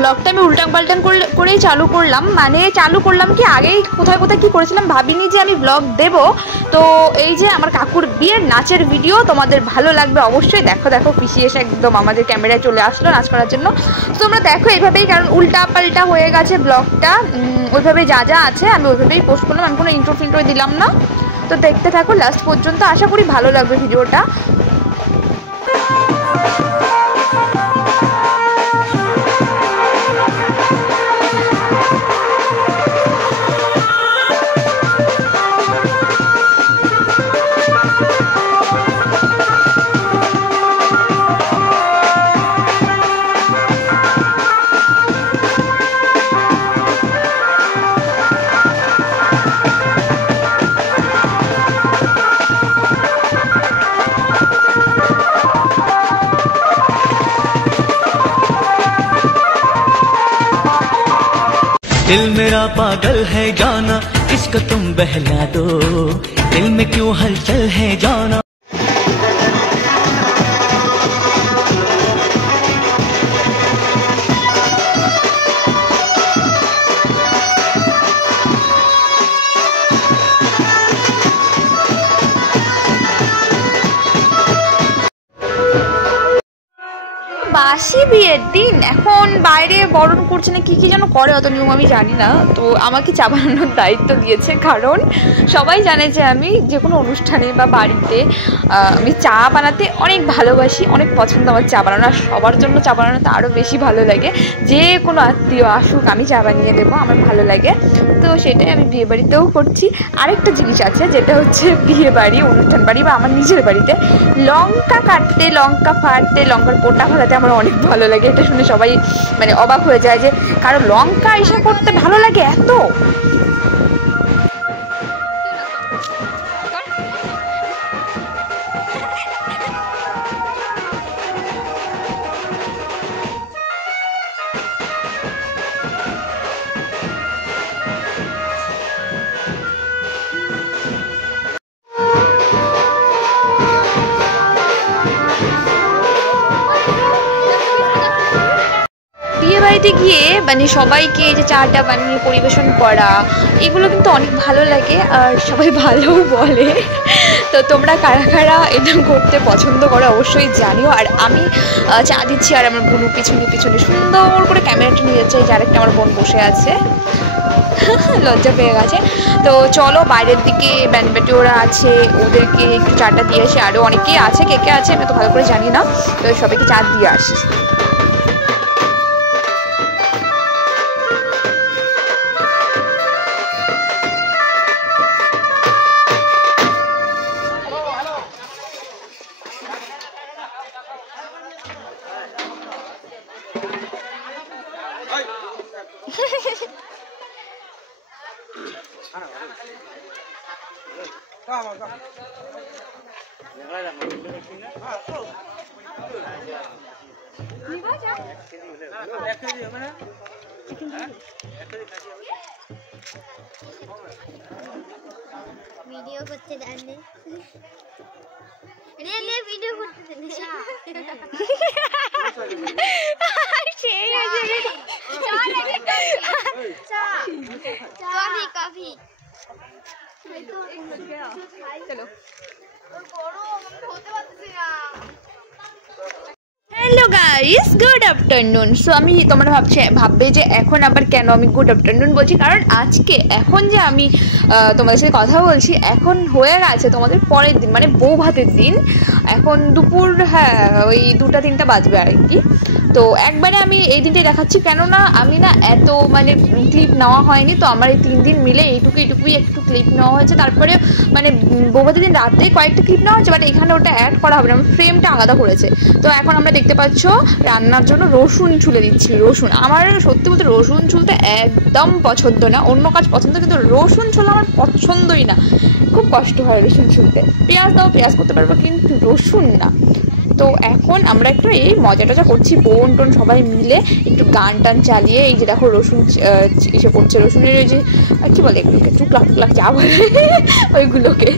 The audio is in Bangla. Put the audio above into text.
ব্লগটা আমি উল্টাং পাল্টাং করেই চালু করলাম, মানে চালু করলাম কি আগেই কোথায় কোথায় কী করেছিলাম ভাবিনি যে আমি ব্লগ দেব। তো এই যে আমার কাকুর বিয়ের নাচের ভিডিও, তোমাদের ভালো লাগবে অবশ্যই। দেখো দেখো পিসি এসে একদম আমাদের ক্যামেরায় চলে আসলো নাচ করার জন্য। তো তোমরা দেখো এইভাবেই, কারণ উল্টা পাল্টা হয়ে গেছে ব্লগটা, ওইভাবে যা যা আছে আমি ওইভাবেই পোস্ট করলাম, আমি কোনো ইন্ট্রো ফিন্ট্রো দিলাম না। তো দেখতে থাকো লাস্ট পর্যন্ত, আশা করি ভালো লাগবে ভিডিওটা। दिल मेरा पागल है जाना, इसको तुम बहला दो, दिल में क्यों हलचल है जाना। বাসি বিয়ের দিন, এখন বাইরে বরণ করছে না কি কি যেন করে, অত নিয়ম আমি জানি না। তো আমাকে চা বানানোর দায়িত্ব দিয়েছে, কারণ সবাই জানে যে আমি যে কোনো অনুষ্ঠানে বা বাড়িতে আমি চা বানাতে অনেক ভালোবাসি, অনেক পছন্দ আমার চা বানানো। আর সবার জন্য চা বানানোতে আরও বেশি ভালো লাগে, যে কোনো আত্মীয় আসুক আমি চা বানিয়ে দেবো, আমার ভালো লাগে। তো সেটাই আমি বিয়ে বাড়িতেও করছি। আরেকটা জিনিস আছে, যেটা হচ্ছে বিয়ে বাড়ি, অনুষ্ঠান বাড়ি বা আমার নিজের বাড়িতে লঙ্কা কাটতে, লঙ্কা ফাটতে, লঙ্কার পোটা ফেলাতে আমার অনেক ভালো লাগে। এটা শুনে সবাই মানে অবাক হয়ে যায় যে কারো লঙ্কা এসে করতে ভালো লাগে এত। বিয়ে বাড়িতে গিয়ে মানে সবাইকে যে চাটা বানিয়ে পরিবেশন করা, এগুলো কিন্তু অনেক ভালো লাগে আর সবাই ভালোও বলে। তো তোমরা কারা কারা এটা করতে পছন্দ করো অবশ্যই জানিও। আর আমি চা দিচ্ছি আর আমার বোন পিছনে পিছনে সুন্দর করে ক্যামেরাটা নিয়ে যাচ্ছে, এই যে আরেকটা আমার বোন বসে আছে, লজ্জা পেয়ে গেছে। তো চলো বাইরের দিকে ব্যান্ডপার্টি ওরা আছে, ওদেরকে একটু চাটা দিয়ে আসি। আরও অনেকেই আছে, কে কে আছে আমি তো ভালো করে জানি না, তো সবাইকে চা দিয়ে আসি। ভিডিও করতে জানে, রিয়েলি ভিডিও করতে জানে। সেই আছে কফি চলো। Hello guys, good afternoon. So আমি তোমরা ভাববে যে এখন আবার কেন আমি গুড আফটারনুন বলছি, কারণ আজকে এখন যে আমি তোমাদের সাথে কথা বলছি এখন হয়ে গেছে তোমাদের পরের দিন, মানে বউ ভাতের দিন। এখন দুপুর ওই 2টা-3টা বাজবে আর কি। তো একবারে আমি এই দিনটাই দেখাচ্ছি, কেননা আমি না এত মানে ক্লিপ নেওয়া হয়নি, তো আমার এই 3 দিন মিলে এইটুকুই একটু ক্লিপ নেওয়া হয়েছে। তারপরে মানে বউ ভাতের দিন রাতে কয়েকটা ক্লিপ নেওয়া হয়েছে, বাট এখানে ওটা অ্যাড করা হবে না, ফ্রেমটা আলাদা করেছে। তো এখন আমরা দেখতে পাচ্ছ রান্নার জন্য রসুন ছুলে দিচ্ছি। রসুন আমার সত্যি বলতে রসুন ছুলতে একদম পছন্দ না, অন্য কাজ পছন্দ, কিন্তু রসুন ছুলা আমার পছন্দই না, খুব কষ্ট হয় রসুন ছুলতে। পেঁয়াজ দাও, পেঁয়াজ করতে পারবো, কিন্তু রসুন না। তো এখন আমরা একটু এই মজা টজা করছি, বোন টোন সবাই মিলে একটু গান টান চালিয়ে। এই যে দেখো রসুন এসে করছে, রসুনের ওই যে কী বলে এগুলোকে, টুকলাক টুকলাক চা বলে ওইগুলোকে।